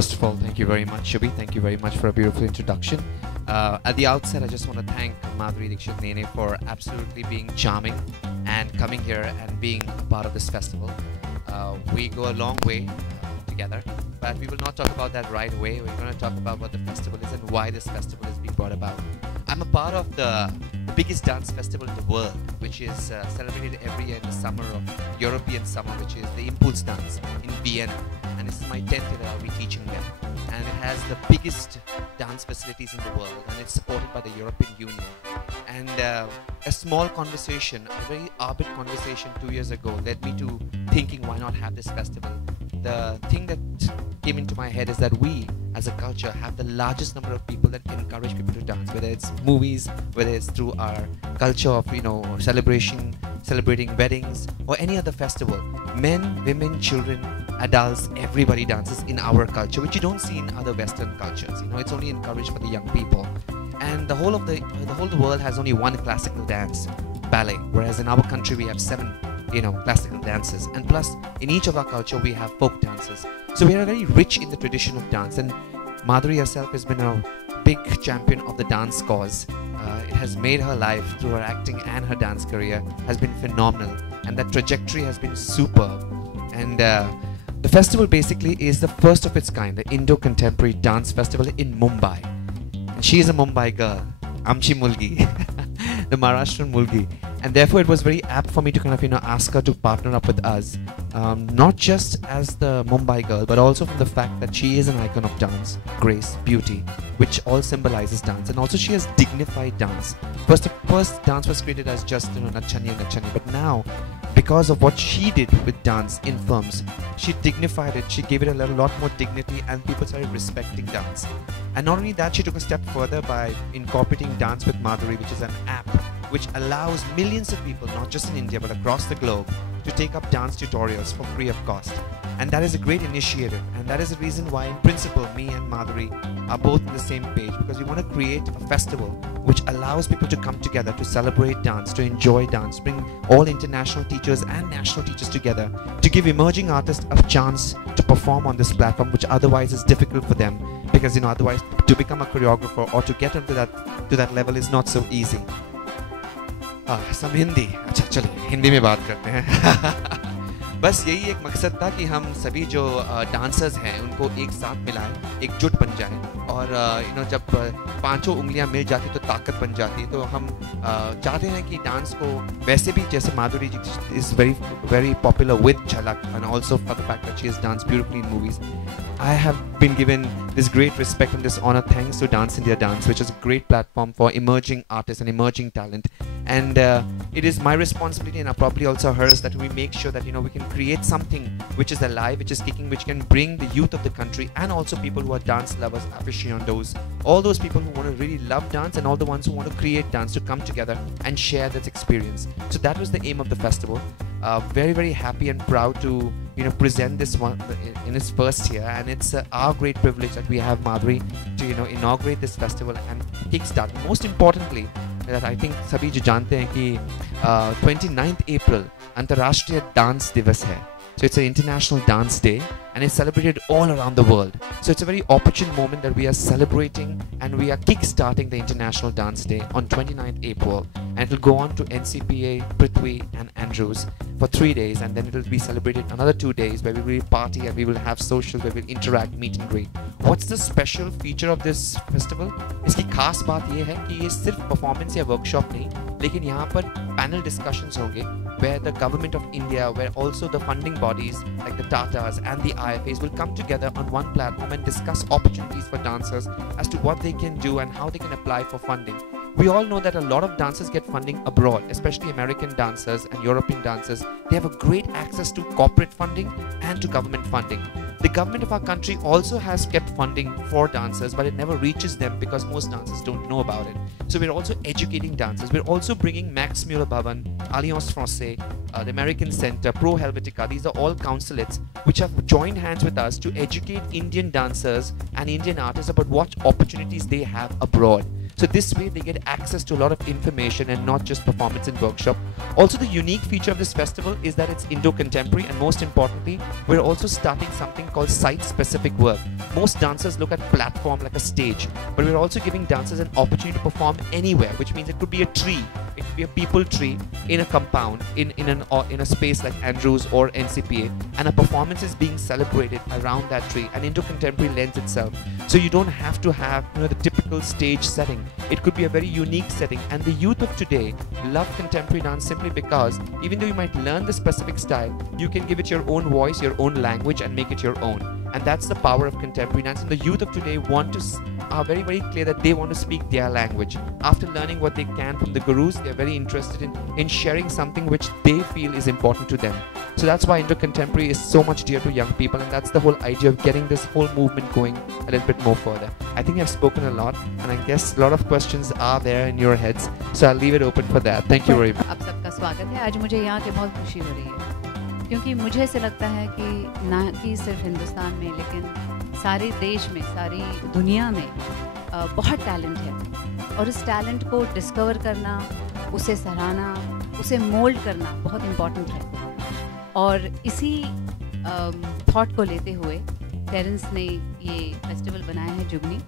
First of all, thank you very much, Shubhi. Thank you very much for a beautiful introduction. At the outset, I just want to thank Madhuri Dixit Nene for absolutely being charming and coming here and being a part of this festival. We go a long way together, but we will not talk about that right away. We're going to talk about what the festival is and why this festival is being brought about. I'm a part of the biggest dance festival in the world, which is celebrated every year in the summer of European summer, which is the Impulse Dance in Vienna. And this is my 10th year that I'll be teaching them. And it has the biggest dance facilities in the world, and it's supported by the European Union. And a small conversation, a very arbit conversation 2 years ago led me to thinking, why not have this festival? The thing that came into my head is that we, as a culture, have the largest number of people that encourage people to dance, whether it's movies, whether it's through our culture of, celebrating weddings or any other festival. Men, women, children, adults, everybody dances in our culture, which you don't see in other Western cultures. It's only encouraged for the young people. And the whole of the world has only one classical dance, ballet, whereas in our country we have 7 classical dances, and plus in each of our culture we have folk dances. So we are very rich in the tradition of dance, and Madhuri herself has been a big champion of the dance cause. It has made her life through her acting and her dance career has been phenomenal, and that trajectory has been superb. And the festival basically is the first of its kind, the Indo Contemporary Dance Festival in Mumbai. And she is a Mumbai girl, Amchi Mulgi, the Maharashtrian Mulgi. And therefore it was very apt for me to ask her to partner up with us, not just as the Mumbai girl, but also from the fact that she is an icon of dance, grace, beauty, which all symbolizes dance. And also she has dignified dance. First dance was created as just Nachani, but now, because of what she did with dance in films, she dignified it, she gave it a lot more dignity, and people started respecting dance. And not only that, she took a step further by incorporating Dance with Madhuri, which is an app which allows millions of people, not just in India but across the globe, to take up dance tutorials for free of cost. And that is a great initiative, and that is the reason why in principle me and Madhuri are both on the same page, because we want to create a festival which allows people to come together to celebrate dance, to enjoy dance, bring all international teachers and national teachers together to give emerging artists a chance to perform on this platform, which otherwise is difficult for them, because otherwise to become a choreographer or to get into that level is not so easy. सब हिंदी, अच्छा चलिए हिंदी में बात करते हैं। बस यही एक मकसद था कि हम सभी जो डांसर्स हैं उनको एक साथ मिलाएं, एकजुट बन जाएं, और जब 5 उंगलियां मिल जाती तो ताकत बन जाती। तो हम चाहते हैं कि डांस को वैसे भी, जैसे माधुरी जी इज वेरी पॉपुलर विद झलक, and also for the fact that she has danced beautifully in movies. I have been given this great respect and this honor thanks to Dance India Dance, which is a great platform for emerging artists and emerging talent. And it is my responsibility, and probably also hers, that we make sure that we can create something which is alive, which is kicking, which can bring the youth of the country and also people who are dance lovers, aficionados, all those people who want to really love dance, and all the ones who want to create dance, to come together and share this experience. So that was the aim of the festival. Very, very happy and proud to present this one in its first year, and it's our great privilege that we have Madhuri to inaugurate this festival and kickstart. Most importantly, that I think सभी जो जानते हैं कि 29th April अंतर्राष्ट्रीय dance दिवस है. So it's an international dance day, and it's celebrated all around the world. So it's a very opportune moment that we are celebrating, and we are kick-starting the International Dance Day on 29th April. And it will go on to NCPA, Prithvi and Andrews for 3 days, and then it will be celebrated another 2 days where we will party and we will have social, where we will interact, meet and greet. What's the special feature of this festival? इसकी खास बात ये है कि ये सिर्फ performance या workshop नहीं, लेकिन यहाँ पर पैनल डिस्कशंस होंगे where the government of India, where also the funding bodies like the Tatas and the IFAs will come together on one platform and discuss opportunities for dancers as to what they can do and how they can apply for funding. We all know that a lot of dancers get funding abroad, especially American dancers and European dancers. They have a great access to corporate funding and to government funding. The government of our country also has kept funding for dancers, but it never reaches them because most dancers don't know about it. So we're also educating dancers. We're also bringing Max Muller Bhavan, Alliance Francaise, the American Center, Pro Helvetica. These are all consulates which have joined hands with us to educate Indian dancers and Indian artists about what opportunities they have abroad. So this way they get access to a lot of information and not just performance and workshop. Also, the unique feature of this festival is that it's Indo-contemporary, and most importantly, we're also starting something called site-specific work. Most dancers look at platform like a stage, but we're also giving dancers an opportunity to perform anywhere, which means it could be a tree, it could be a people tree in a compound, in a space like Andrews or NCPA, and a performance is being celebrated around that tree. And Indo-contemporary lends itself, so you don't have to have the typical stage setting. It could be a very unique setting, and the youth of today love contemporary dance simply because even though you might learn the specific style, you can give it your own voice, your own language, and make it your own. And that's the power of contemporary dance. And the youth of today are very, very clear that they want to speak their language. After learning what they can from the gurus, they're very interested in sharing something which they feel is important to them. So that's why Indo-contemporary is so much dear to young people, and that's the whole idea of getting this whole movement going a little bit more further. I think I've spoken a lot, and I guess a lot of questions are there in your heads, so I'll leave it open for that. Thank you very much. आप सबका स्वागत है। आज मुझे यहाँ के बहुत खुशी हो रही है, क्योंकि मुझे ऐसे लगता है कि ना कि सिर्फ हिंदुस्तान में, लेकिन सारे देश में, सारी दुनिया में बहुत टैलेंट है, और इस टैलेंट को डिस्कवर करना, उसे सराहना, उसे मोल्ड करना बहुत इम्पॉर्टेंट है। और इसी थॉट को लेते हुए टेरेंस ने ये फेस्टिवल बनाया है जुगनी,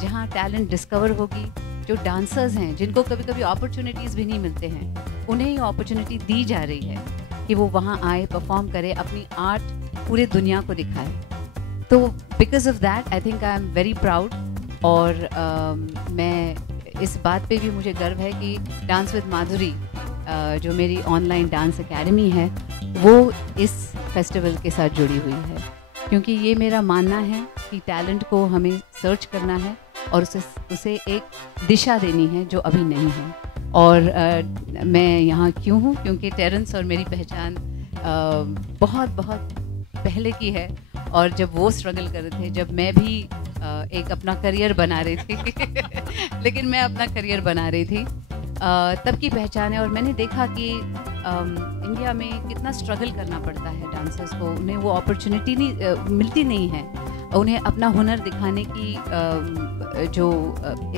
जहाँ टैलेंट डिस्कवर होगी। जो डांसर्स हैं, जिनको कभी कभी अपॉर्चुनिटीज़ भी नहीं मिलते हैं, उन्हें ये अपॉर्चुनिटी दी जा रही है कि वो वहाँ आए, परफॉर्म करे, अपनी आर्ट पूरे दुनिया को दिखाए। तो because of that I think I am very proud, और मैं इस बात पे भी मुझे गर्व है कि डांस विद माधुरी जो मेरी ऑनलाइन डांस एकेडमी है, वो इस फेस्टिवल के साथ जुड़ी हुई है, क्योंकि ये मेरा मानना है कि टैलेंट को हमें सर्च करना है और उसे एक दिशा देनी है जो अभी नहीं है। और मैं यहाँ क्यों हूँ, क्योंकि टेरेंस और मेरी पहचान बहुत बहुत पहले की है, और जब वो स्ट्रगल कर रहे थे, जब मैं भी एक अपना करियर बना रही थी लेकिन मैं अपना करियर बना रही थी, तब की पहचान है। और मैंने देखा कि इंडिया में कितना स्ट्रगल करना पड़ता है डांसर्स को, उन्हें वो अपॉर्चुनिटी मिलती नहीं है, उन्हें अपना हुनर दिखाने की जो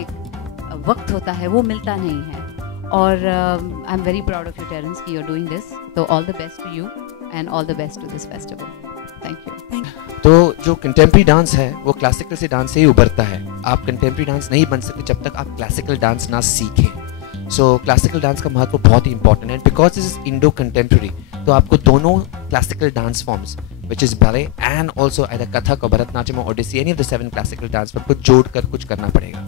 एक वक्त होता है वो मिलता नहीं है। और I am very proud of you Terence कि यू आर डूइंग दिस, तो all the best to you and all the best to this festival. Thank you. तो जो कंटेम्प्रेरी डांस है वो क्लासिकल से डांस से ही उभरता है। आप कंटेम्प्रेरी डांस नहीं बन सकते जब तक आप क्लासिकल डांस ना सीखें। सो क्लासिकल डांस का महत्व बहुत ही इंपॉर्टेंट है, because this is Indo contemporary, तो आपको दोनों classical dance forms which is ballet and also either Kathak or Bharatanatyam or Odissi, any of the 7 classical dance forms को जोड़कर कुछ करना पड़ेगा।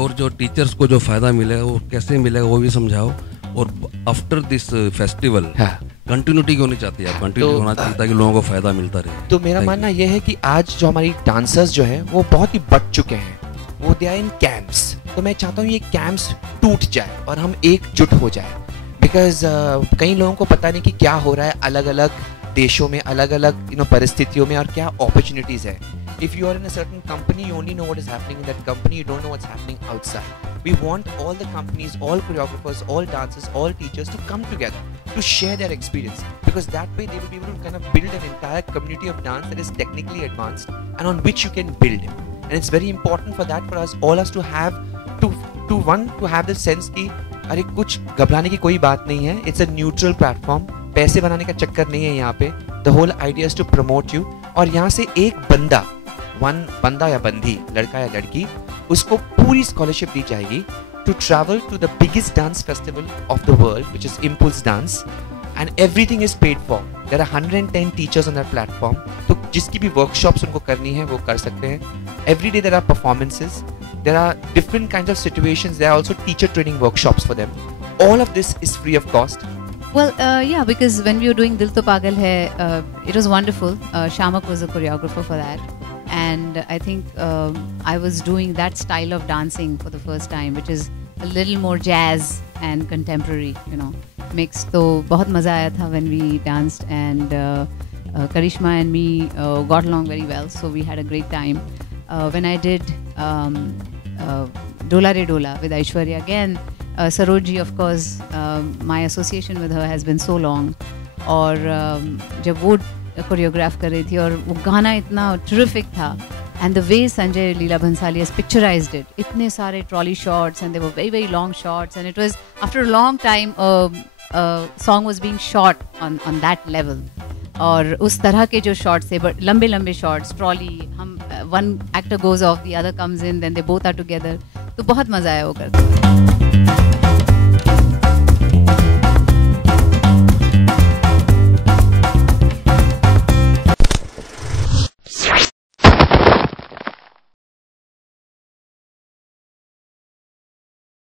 और जो टीचर्स को जो फायदा मिलेगा वो कैसे मिलेगा वो भी समझाओ। और आफ्टर दिस फेस्टिवल कंटिन्यूटी क्यों नहीं चाहती आप? कंटिन्यू होना चाहिए ताकि लोगों को फायदा मिलता रहे। तो मेरा मानना यह है कि आज जो हमारी डांसर्स जो हैं वो बहुत ही बढ़ चुके हैं, वो दे आर इन कैंप्स। तो मैं चाहता हूँ ये कैंप्स टूट जाए और हम एकजुट हो जाए, बिकॉज कई लोगों को पता नहीं कि क्या हो रहा है अलग अलग देशों में, अलग अलग परिस्थितियों में, और क्या अपॉर्चुनिटीज है। If you are in a certain company, you only know what is happening in that company, you don't know what's happening outside. We want all the companies, all choreographers, all dancers, all teachers to come together to share their experience, because that way they will be able to kind of build an entire community of dance that is technically advanced and on which you can build. And it's very important for that, for us all to have to have the sense कि अरे कुछ घबराने की कोई बात नहीं है, it's a neutral platform, पैसे बनाने का चक्कर नहीं है यहाँ पे। The whole idea is to promote you, और यहाँ से एक बंदा या बंदी, लड़का या लड़की, उसको पूरी स्कॉलरशिप दी जाएगी to travel to the biggest dance festival of the world, which is Impulse Dance, and everything is paid for. There are 110 teachers on that platform, तो जिसकी भी workshops उनको करनी है वो कर सकते हैं। Every day there are performances, there are different kinds of situations, there are also teacher training workshops for them. All of this is free of cost. Well, yeah, because when we were doing Dil To Pagal Hai, it was wonderful. Shamak was the choreographer for that, and I think I was doing that style of dancing for the first time, which is a little more jazz and contemporary, mixed. So, बहुत मज़ा आया था when we danced, and Karishma and me got along very well, so we had a great time. When I did Dola Re Dola with Aishwarya again, Sarojji, of course, my association with her has been so long, और जब वो choreograph कर रही थी और वो गाना इतना terrific था and the way Sanjay Leela Bhansali has picturized it, itne sare trolley shots and they were very very long shots, and it was after a long time a song was being shot on that level. और उस तरह के जो shots थे, but लंबे लंबे shots, trolley, हम one actor goes off, the other comes in, then they both are together, तो बहुत मज़ा आया वो करते।